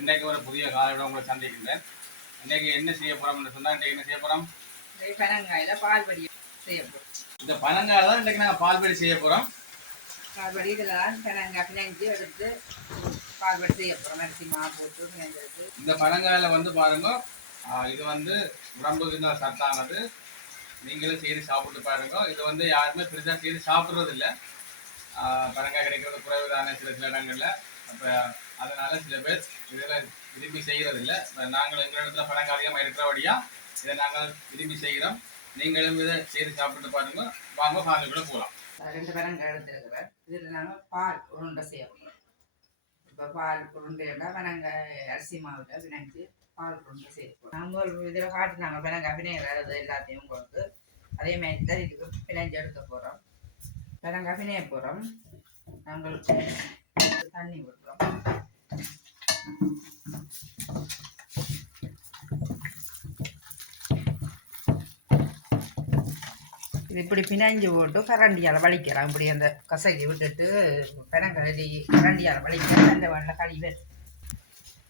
இன்றைக்கு ஒரு புதிய காலையோட உங்களை சந்திக்கின்றேன். இன்னைக்கு என்ன செய்ய போறோம்னு சொன்னா, இன்றைக்கு என்ன செய்ய போறோம்? பனங்காயில பால்படி செய்ய போறோம். இந்த பனங்காயில தான் இன்றைக்கு நாங்கள் பால்படி செய்ய போறோம். பால்படி இதெல்லாம் பனங்காய் பிணைஞ்சு எடுத்து பால்படி செய்ய போறோம். அரிசி மாவு போட்டு பிணைஞ்செடுத்து. இந்த பனங்காயில வந்து பாருங்க, இது வந்து உடம்புக்கு தான் சத்தானது. நீங்களும் செய்து சாப்பிட்டு பாருங்க. இது வந்து யாருமே பெருசாக செய்து சாப்பிட்றது இல்லை. பனங்காய் கிடைக்கிறது குறைவு தானே சில இடங்கள்ல. அப்போ அதனால சில பேர் இதில் விரும்பி செய்கிறது இல்லை. நாங்கள் எங்கள் இடத்துல பனங்காய் அதிகமாக இருக்கிறபடியா இதை நாங்கள் விரும்பி செய்கிறோம். நீங்களும் இதை செய்து சாப்பிட்டு பாருங்க. வாங்க பாலுக்குள்ள போகலாம். 2 பனங்காய் எடுத்துருக்கிறேன். இதில் நாங்கள் பால் உருண்டை செய்ய போகிறோம். இப்போ பால் உருண்டைன்னா பனங்காய் அரிசி மாவில் பிணைஞ்சு பால் உருண்டை செய்ய போகிறோம். நாங்கள் இதில் காட்டினாங்க பனங்காய் பிணைகிறது எல்லாத்தையும் கொடுத்து அதே மாதிரி தான் இதுக்கு பிணைஞ்சு எடுக்க போகிறோம். பனங்காய் பிணைய போகிறோம். நாங்கள் தண்ணி விடுறோம். இது இப்படி பிணைஞ்சு போட்டு கரண்டியால் வலிக்கலாம். இப்படி அந்த கசக்கி விட்டுட்டு பனங்கழி கரண்டியால் வலிக்க அந்த வெள்ள கழிவு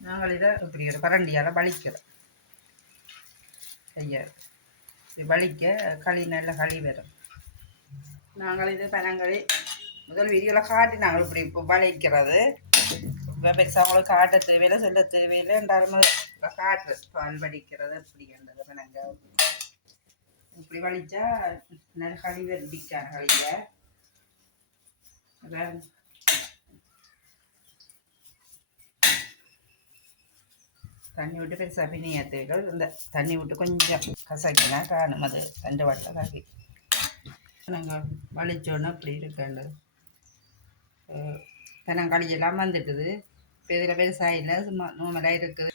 நாங்கள் இதை இப்படி ஒரு கரண்டியால் வலிக்கிறோம். ஐயா இது வலிக்க களி நல்ல களி வரும். நாங்கள் இது பனங்கழி முதல் வீடியோவில் காட்டி நாங்கள் இப்படி இப்போ வலிக்கிறது. இப்போ பெருசாக அவங்களுக்கு காட்ட தேவையில்லை, சொல்ல தேவையில்லை என்றாலும் காட்டுறது பால் வலிக்கிறது அப்படின்றது. பனங்காய் இப்படி வலிச்சா நல்ல கழிவு இருக்கான கழிக்க தண்ணி விட்டு பெருசாக பிணையத்துகள் இந்த தண்ணி விட்டு கொஞ்சம் கசக்கினா காணும். அது 2 வட்டை காக்கி நாங்கள் வலிச்சோன்னா அப்படி இருக்காண்டு பனங்காயெல்லாம் வந்துட்டுது. இப்போ இதில் பெருசாக இல்லை, சும்மா நோமலாக இருக்குது.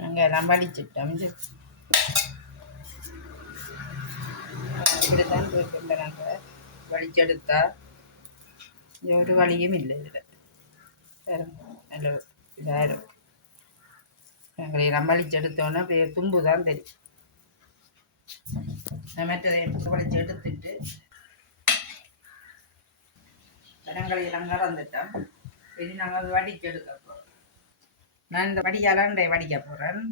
நாங்கள் எல்லாம் வலிச்சிட்டோம். இப்படித்தான் போய்ட்டு நாங்கள் வலிச்செடுத்தா ஒரு வழியும் இல்லை. இதில் நல்ல இதாயிடும். நாங்கள் எல்லாம் வலிச்செடுத்தோன்னா தும்பு தான் தெரியும். மற்றதை வலிச்சு எடுத்துட்டு பனங்களை எல்லாம் கறந்துட்டோம். இனி நாங்கள் வடிக்க எடுக்க போகிறோம். நான் இந்த வடியால் வடிக்க போகிறேன்.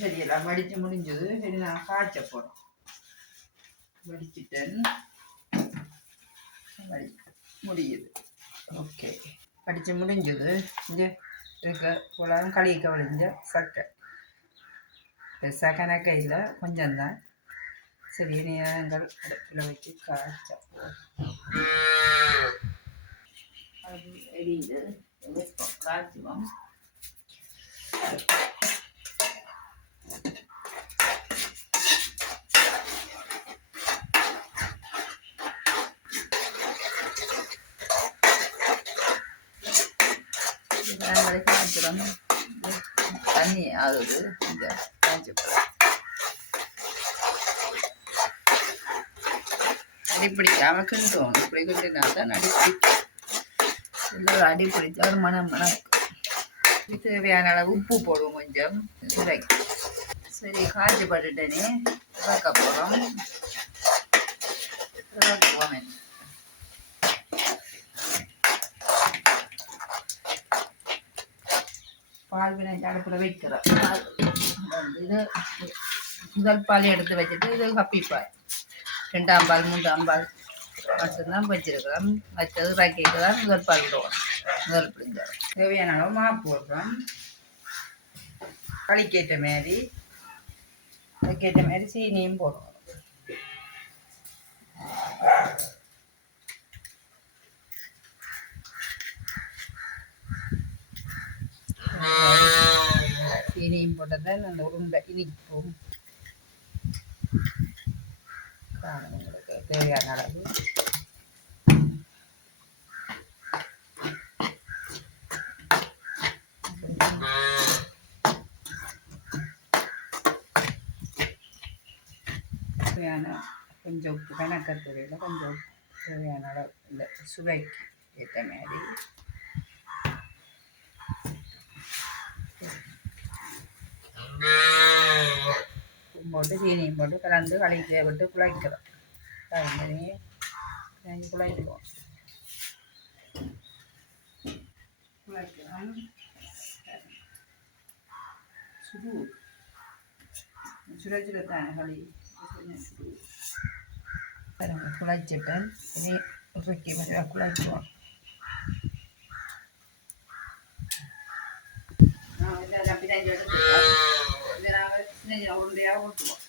சரி எல்லாம் வடித்து முடிஞ்சது. சரி நான் காய்ச்ச போகிறோம். வடிச்சிட்டேன், முடியுது. ஓகே படித்து முடிஞ்சது. இங்கே இருக்க போலாம் களிக்க வழிஞ்ச சக்கை பெருசாக கணக்கையில் கொஞ்சம்தான். சரி நேரங்கள் அடுப்பில் வச்சு காய்ச்ச அது எரியுது. காய்ச்சுவோம். காய்ச்சிடும். தண்ணி ஆகுது. இந்த காய்ச்சி அடி பிடிக்காம கிண்டுவோம். இப்படி கிண்டினா தான் அடி பிடிக்கும். இல்லை அடி பிடிச்சா ஒரு மனம் இருக்கும். தேவையான அளவு உப்பு போடுவோம் கொஞ்சம் சுரைக்கு. சரி காய்ச்சி பட்டுட்டேனே இறக்க போகிறோம். இறக்குவோம். பால் பிணைஞ்சு அடுப்பில் வைக்கிறோம். இது முதல் பால் எடுத்து வச்சுட்டு இது கப்பிப்பால் 2ஆம் பால் 3ஆம் பால் மட்டும்தான் வச்சிருக்கிறோம். வச்சது ராக்கிக்கு தான் முதல் பால் விடுவோம். முதல் பிடிஞ்சோம். தேவையான அளவு மாவு போடுறோம். களிக்கேற்ற மாரி அதுக்கேற்ற மாரி சீனியும் போடுவோம். சீனியும் போட்டது அந்த உருண்டை இனிப்பும் உங்களுக்கு தேவையான அளவு கொஞ்சம் உப்பு கணக்கத்துறையில் கொஞ்சம் தேவையான அளவு இந்த சுவைக்கு ஏற்ற மாதிரி போட்டு சீனியும் போட்டு கலந்து கழிக்க விட்டு குழைக்கிறோம். குழைக்கிறோம் குழைக்கிறோம் சுடு சுட சுடத்தான களி குழைச்சிட்டு இனி உருக்கி குழைக்குவோம். பின்னாடி எடுத்துக்கலாம். இதை நாங்கள் சின்ன சின்ன உருண்டையாக ஊற்றுவோம்.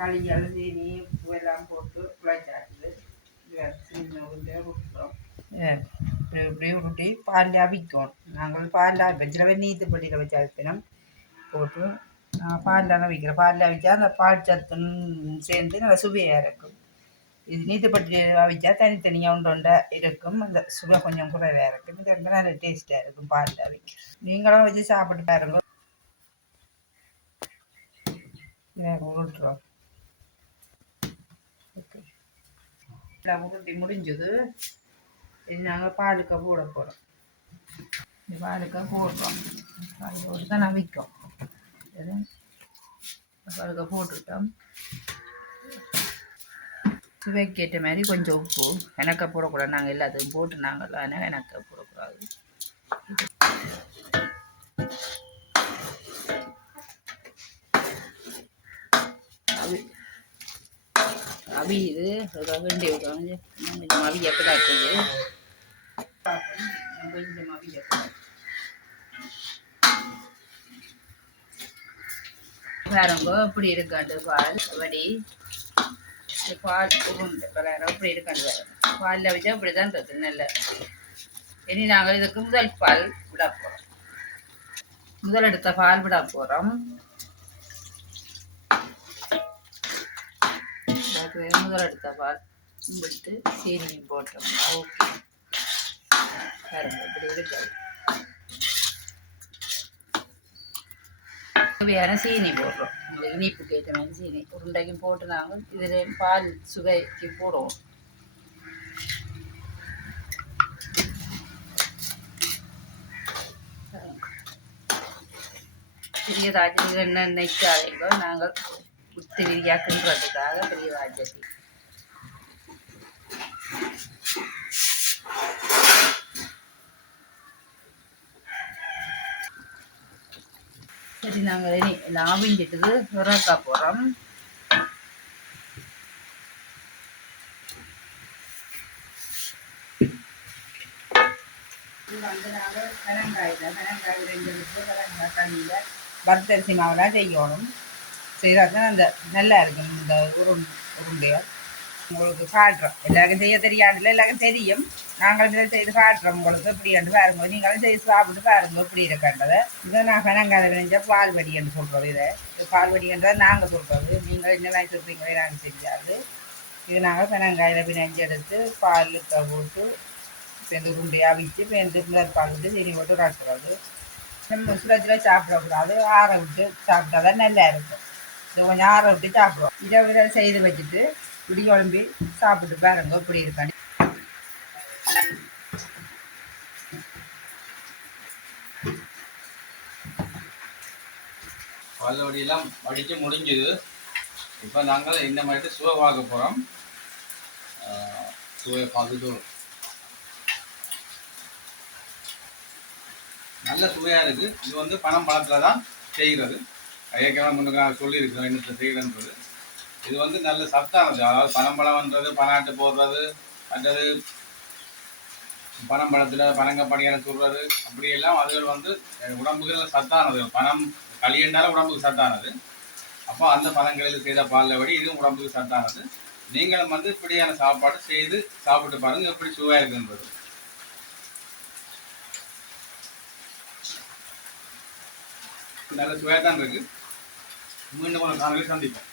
களியால் சீனி உப்பு எல்லாம் போட்டு குழைச்சாச்சு சின்ன உருண்டையாக ஊற்றுறோம். இப்படி உருட்டி பாலில் அவிக்கும். நாங்கள் பாலில் வச்சிடவே நீத்துப்பட்டியில் வச்சு அவிக்கணும் போட்டு பாலில் அவிக்கிறோம். பாலில் அவிச்சா அந்த பால் சத்துன்னு சேர்ந்து நல்லா சுவையாக இருக்கும். இது நீத்துப்பட்டி அவிச்சா தனித்தனியாக உண்டை இருக்கும். அந்த சுவை கொஞ்சம் குறைவாக இருக்கும். இது ரொம்ப நல்ல டேஸ்ட்டாக இருக்கும் பாலில் அவிக்க. நீங்களும் வச்சு சாப்பிட்டு பாருங்க. உருட்டுறோம். உருட்டி முடிஞ்சது. இது நாங்கள் பாலுக்க போட போகிறோம். இந்த பாலுக்க போடுறோம். பால் தான் அவிக்கும். பாலுக்க போட்டுட்டோம். சுவைக்கேற்ற மாதிரி கொஞ்சம் உப்பு எனக்கு போடக்கூடாது. நாங்கள் எல்லாத்தையும் போட்டு நாங்கள் ஆனால் எனக்கு போடக்கூடாது. அவியுது வெண்டி விடுவாங்க. கொஞ்சம் அவியப்படா இருக்குது. கொஞ்சம் அவியப்படா வேறங்க இப்படி இருக்காண்டு பால் வடி பால் உருண்டு வேற இப்படி இருக்காண்டு வேற பாலில் வச்சா இப்படி தான் இருக்குது நல்ல. இனி நாங்கள் இதுக்கு முதல் பால் விட போகிறோம். முதல் எடுத்த பால் விட போகிறோம். முதல் எடுத்த பால் விட்டு சீனியும் போட்டோம்னா ஓகே. பாருங்க இப்படி இருக்காது. தேவையான சீனி போடுறோம். உங்களுக்கு இனிப்புக்கு ஏற்ற மாதிரி சீனி உருண்டைக்கும் போட்டு நாங்கள் இதில் பால் சுவைக்கு போடுவோம். பெரிய ராஜ்யத்தில் என்ன நெய்ச்சாலைங்களோ நாங்கள் குத்து விரியாக்குன்றதுக்காக பெரிய ராஜ்யத்தில் சரி நாங்கள் இனி லாவிஞ்சிட்டு உரக்கா போகிறோம். இது வந்து நாங்கள் வெனங்காயில் 2 லிட்டர் வெனங்காய் தண்ணியில் வறுத்தரிசி மாவுலாம் செய்யணும். செய்தால் தான் அந்த நல்லா இருக்கும். இந்த உருண்டையாக உங்களுக்கு காட்டுறோம். எல்லாருக்கும் செய்ய தெரியாதுல, எல்லாருக்கும் தெரியும். நாங்களும் இதை செய்து காட்டுறோம் உங்களுக்கு. இப்படி என்று பாருங்க. நீங்களும் செய்து சாப்பிட்டு பாருங்க இப்படி இருக்கின்றதை. இதை நான் வெனங்காயில் விளைஞ்ச பால் வடி என்று சொல்கிறோம். இது பால் வடி என்றதை நாங்கள் சொல்கிறது. நீங்கள் என்னெல்லாம் சொல்கிறீங்களே நாங்கள் தெரியாது. இது நாங்கள் வெனங்காயில் விளைஞ்சு எடுத்து பாலுக்கு போட்டு சேர்ந்து உருண்டையாக அவிச்சு பேருந்து முதல் பால் விட்டு சீனி போட்டு காட்டுறது. நம்ம சுரத்தில் சாப்பிடக்கூடாது. ஆற விட்டு சாப்பிட்டா தான் நல்லா இருக்கும். இது கொஞ்சம் ஆற விட்டு சாப்பிடுவோம். இதை செய்து வச்சுட்டு இப்படி குழம்பி சாப்பிட்டு பாருங்க இப்படி இருக்காண்டி. பால்வடியெல்லாம் வடிக்க முடிஞ்சது. இப்போ நாங்கள் இந்த மாதிரி சுவை பார்க்க போகிறோம். சுவை பார்த்துட்டு நல்ல சுவையாக இருக்குது. இது வந்து பனம் பழத்தில் தான் செய்கிறது. ஏற்கனவே முன்னுக்கு நான் சொல்லியிருக்கிறோம் என்னத்தை செய்கிறன்றது. இது வந்து நல்ல சத்தானது. அதாவது பனம்பழம்ன்றது பனாட்டு போடுறது, மற்றது பனம்பழத்தில் பனங்கப்படியான சொல்கிறது, அப்படியெல்லாம் அதுகள் வந்து உடம்புக்கு நல்ல சத்தானது. பனம் களியண்டாலும் உடம்புக்கு சத்தானது. அப்போ அந்த பழங்களில் செய்த பாலில் வடி இதுவும் உடம்புக்கு சத்தானது. நீங்களும் வந்து இப்படியான சாப்பாடு செய்து சாப்பிட்டு பாருங்கள் எப்படி சுவையாக இருக்குன்றது. நல்ல சுவையாக தான் இருக்குது. மீண்டும் ஒரு காணொலி சந்திப்போம்.